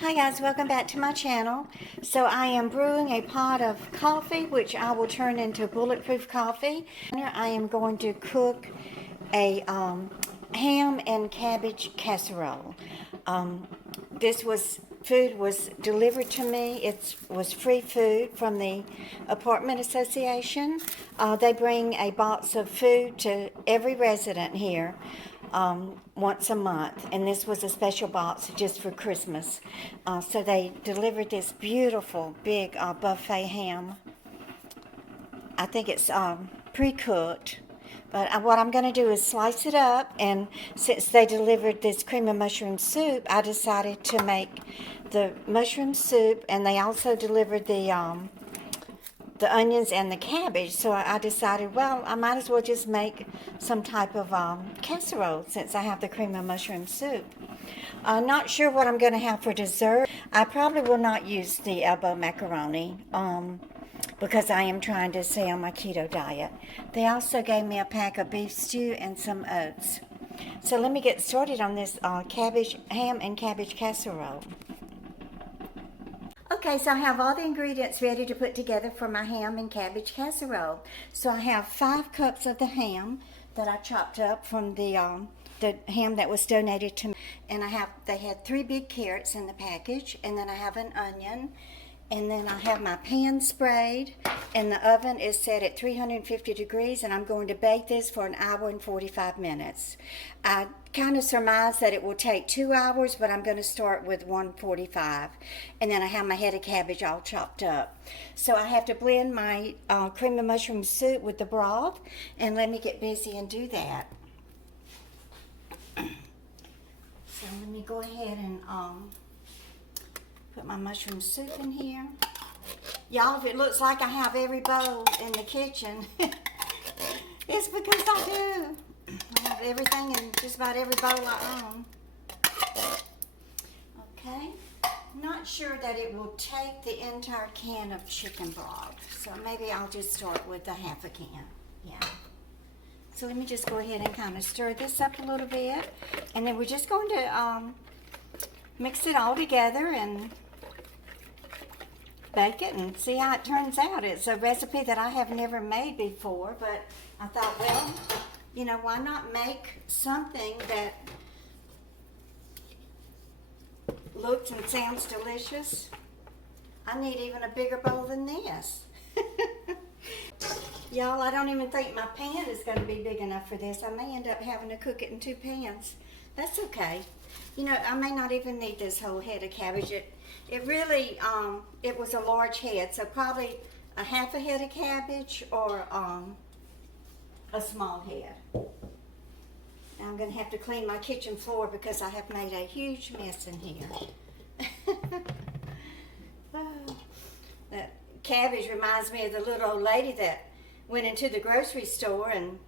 Hi guys, welcome back to my channel. So I am brewing a pot of coffee, which I will turn into bulletproof coffee. I am going to cook a ham and cabbage casserole. This food was delivered to me. It was free food from the apartment association. They bring a box of food to every resident here once a month, and this was a special box just for Christmas. So they delivered this beautiful big buffet ham. I think it's pre-cooked, but what I'm going to do is slice it up, and since they delivered this cream of mushroom soup, I decided to make the mushroom soup, and they also delivered the onions and the cabbage, so I decided, well, I might as well just make some type of casserole since I have the cream of mushroom soup. Not sure what I'm going to have for dessert. I probably will not use the elbow macaroni because I am trying to stay on my keto diet. They also gave me a pack of beef stew and some oats. So let me get started on this ham and cabbage casserole. Okay, so I have all the ingredients ready to put together for my ham and cabbage casserole. So I have 5 cups of the ham that I chopped up from the ham that was donated to me. And they had 3 big carrots in the package, and then I have an onion, and then I have my pan sprayed, and the oven is set at 350 degrees, and I'm going to bake this for 1 hour and 45 minutes. I kind of surmise that it will take 2 hours, but I'm going to start with 1:45. And then I have my head of cabbage all chopped up. So I have to blend my cream of mushroom soup with the broth, and let me get busy and do that. So let me go ahead and put my mushroom soup in here. Y'all, if it looks like I have every bowl in the kitchen, it's because I do. I have everything in just about every bowl I own. Okay. Not sure that it will take the entire can of chicken broth, so maybe I'll just start with a half a can. Yeah. So let me just go ahead and kind of stir this up a little bit, and then we're just going to mix it all together and bake it and see how it turns out. It's a recipe that I have never made before, but I thought, well, you know, why not make something that looks and sounds delicious? I need even a bigger bowl than this. Y'all, I don't even think my pan is going to be big enough for this. I may end up having to cook it in 2 pans. That's okay. You know, I may not even need this whole head of cabbage. It really, it was a large head, so probably a half a head of cabbage or a small head. Now I'm going to have to clean my kitchen floor because I have made a huge mess in here. That cabbage reminds me of the little old lady that went into the grocery store, and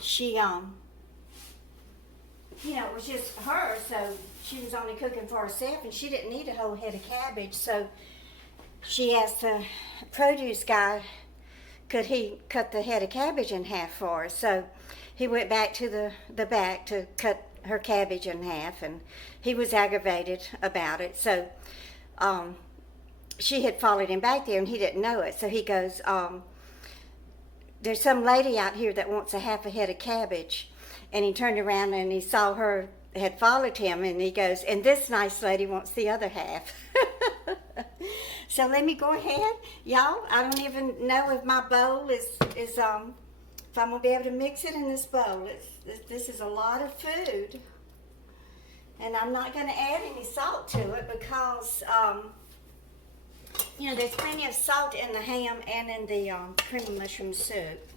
she, you know, it was just her, so she was only cooking for herself, and she didn't need a whole head of cabbage, so she asked the produce guy, could he cut the head of cabbage in half for her? So he went back to the back to cut her cabbage in half, and he was aggravated about it. So she had followed him back there, and he didn't know it. So he goes, there's some lady out here that wants a half a head of cabbage. And he turned around and he saw her had followed him, and he goes, and this nice lady wants the other half. So let me go ahead. Y'all, I don't even know if my bowl is if I'm going to be able to mix it in this bowl. This is a lot of food. And I'm not going to add any salt to it because, you know, there's plenty of salt in the ham and in the cream of mushroom soup.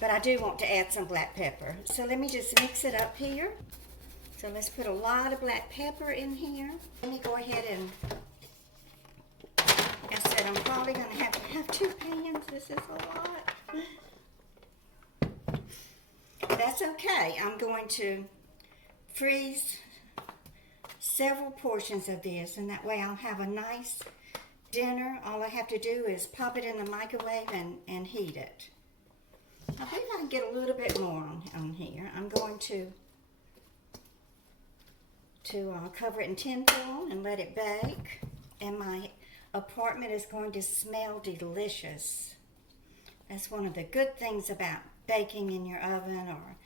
But I do want to add some black pepper. So let me just mix it up here. So let's put a lot of black pepper in here. Let me go ahead and, like I said, I'm probably going to have 2 pans. This is a lot. That's okay. I'm going to freeze several portions of this, and that way I'll have a nice dinner. All I have to do is pop it in the microwave and heat it. I think I can get a little bit more on here. I'm going to to cover it in tin foil and let it bake. And my apartment is going to smell delicious. That's one of the good things about baking in your oven or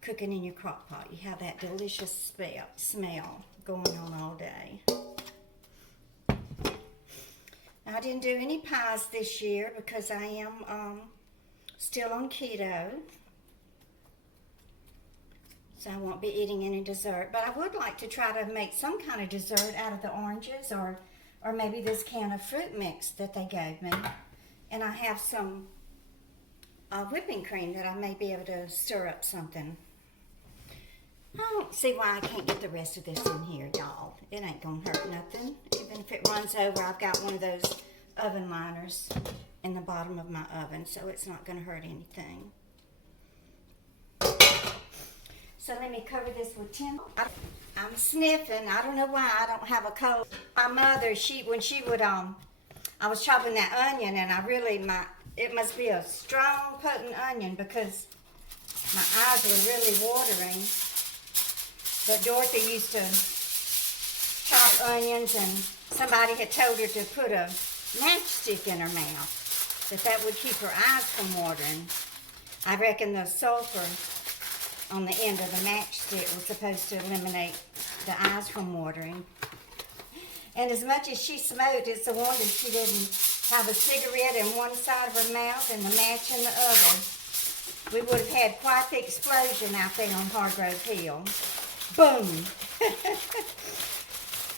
cooking in your crock pot. You have that delicious smell going on all day. I didn't do any pies this year because I am still on keto. So I won't be eating any dessert. But I would like to try to make some kind of dessert out of the oranges or maybe this can of fruit mix that they gave me. And I have some whipping cream that I may be able to stir up something. I don't see why I can't get the rest of this in here, y'all. It ain't gonna hurt nothing. Even if it runs over, I've got one of those oven liners in the bottom of my oven, so it's not gonna hurt anything. So let me cover this with tin. I'm sniffing. I don't know why I don't have a cold. My mother, when she would, I was chopping that onion, and it must be a strong, potent onion because my eyes were really watering. But Dorothy used to chop onions, and somebody had told her to put a matchstick in her mouth, that would keep her eyes from watering. I reckon the sulfur on the end of the matchstick was supposed to eliminate the eyes from watering. And as much as she smoked, it's a wonder she didn't have a cigarette in one side of her mouth and the match in the other. We would have had quite the explosion out there on Hargrove Hill. Boom!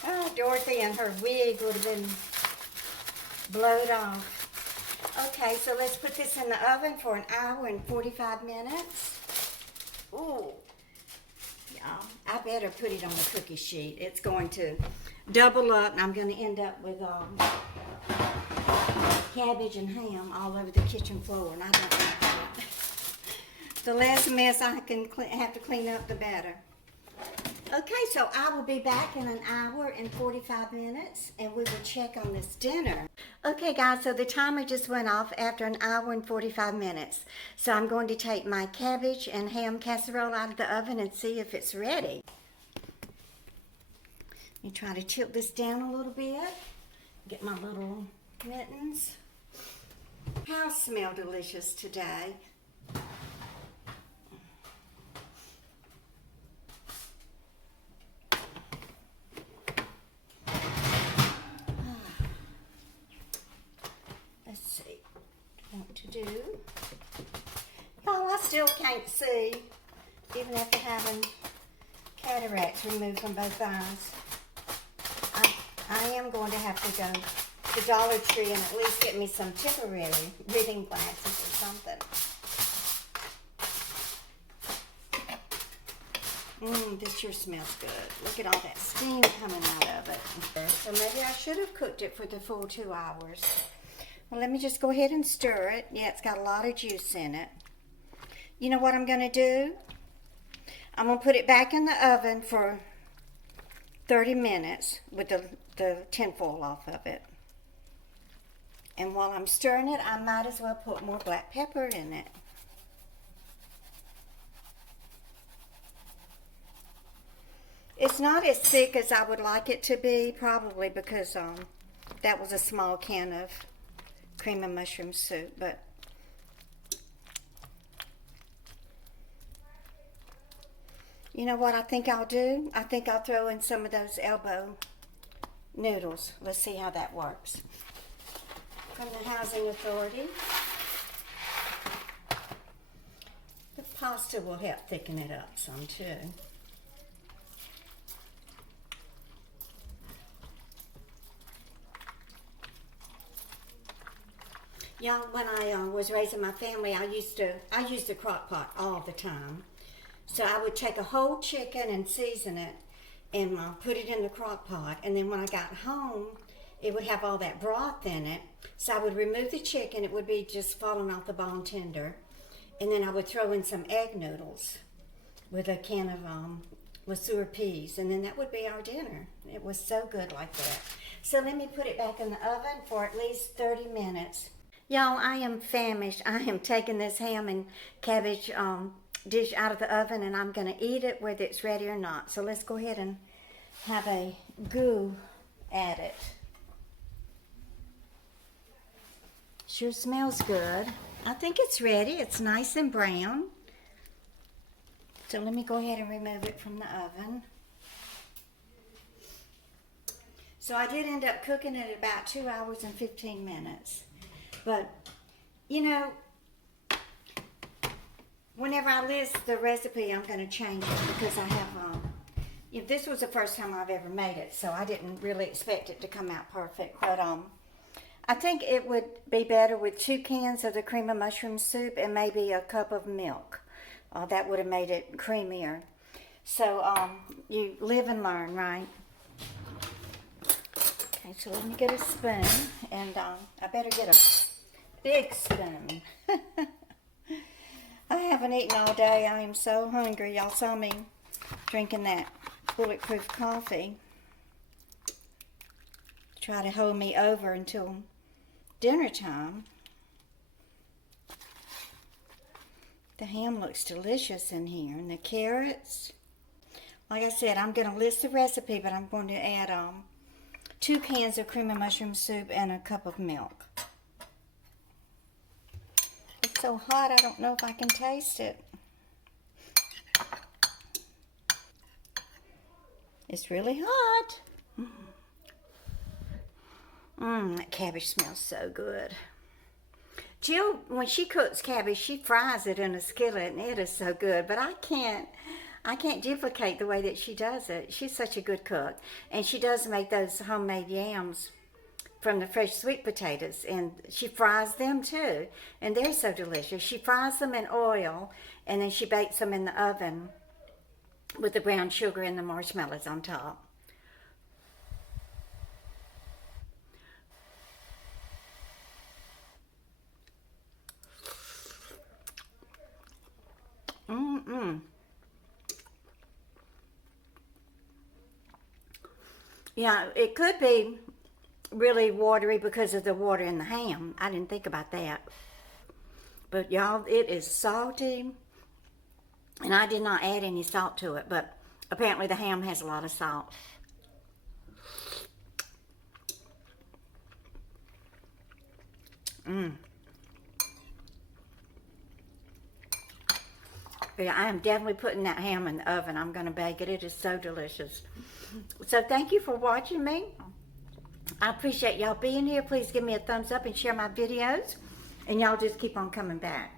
Oh, Dorothy and her wig would have been blowed off. Okay, so let's put this in the oven for an hour and 45 minutes. Ooh, y'all, I better put it on the cookie sheet. It's going to double up, and I'm going to end up with cabbage and ham all over the kitchen floor, and I don't like that. The less mess I can have to clean up, the better. Okay, so I will be back in an hour and 45 minutes, and we will check on this dinner. Okay, guys, so the timer just went off after an hour and 45 minutes. So I'm going to take my cabbage and ham casserole out of the oven and see if it's ready. Let me try to tilt this down a little bit. Get my little mittens. How smell delicious today. Do. Oh, I still can't see, even after having cataracts removed from both eyes. I am going to have to go to Dollar Tree and at least get me some temporary reading glasses or something. This sure smells good. Look at all that steam coming out of it. So maybe I should have cooked it for the full 2 hours. Well, let me just go ahead and stir it. Yeah, it's got a lot of juice in it. You know what I'm going to do? I'm going to put it back in the oven for 30 minutes with the tinfoil off of it. And while I'm stirring it, I might as well put more black pepper in it. It's not as thick as I would like it to be, probably because that was a small can of cream and mushroom soup, but you know what I think I'll do? I think I'll throw in some of those elbow noodles. Let's see how that works. From the Housing Authority. The pasta will help thicken it up some too. Y'all, when I was raising my family, I used the crock pot all the time. So I would take a whole chicken and season it and put it in the crock pot. And then when I got home, it would have all that broth in it. So I would remove the chicken. It would be just falling off the bone tender. And then I would throw in some egg noodles with a can of Lesueur peas. And then that would be our dinner. It was so good like that. So let me put it back in the oven for at least 30 minutes. Y'all, I am famished. I am taking this ham and cabbage dish out of the oven, and I'm going to eat it whether it's ready or not. So let's go ahead and have a goo added. Sure smells good. I think it's ready. It's nice and brown. So let me go ahead and remove it from the oven. So I did end up cooking it about 2 hours and 15 minutes. But, you know, whenever I list the recipe, I'm going to change it because I have, this was the first time I've ever made it, so I didn't really expect it to come out perfect. But I think it would be better with 2 cans of the cream of mushroom soup and maybe a cup of milk. That would have made it creamier. So you live and learn, right? Okay, so let me get a spoon, and I better get a big spoon. I haven't eaten all day. I am so hungry. Y'all saw me drinking that bulletproof coffee. Try to hold me over until dinner time. The ham looks delicious in here, and the carrots. Like I said, I'm going to list the recipe, but I'm going to add 2 cans of cream of mushroom soup and a cup of milk. It's so hot, I don't know if I can taste it. It's really hot. That cabbage smells so good. Jill, when she cooks cabbage, she fries it in a skillet, and it is so good. But I can't duplicate the way that she does it. She's such a good cook. And she does make those homemade yams from the fresh sweet potatoes, and she fries them too, and they're so delicious. She fries them in oil, and then she bakes them in the oven with the brown sugar and the marshmallows on top. Yeah, it could be really watery because of the water in the ham. I didn't think about that. But y'all, it is salty. And I did not add any salt to it, but apparently the ham has a lot of salt. Yeah, I am definitely putting that ham in the oven. I'm going to bake it. It is so delicious. So thank you for watching me. I appreciate y'all being here. Please give me a thumbs up and share my videos. And y'all just keep on coming back.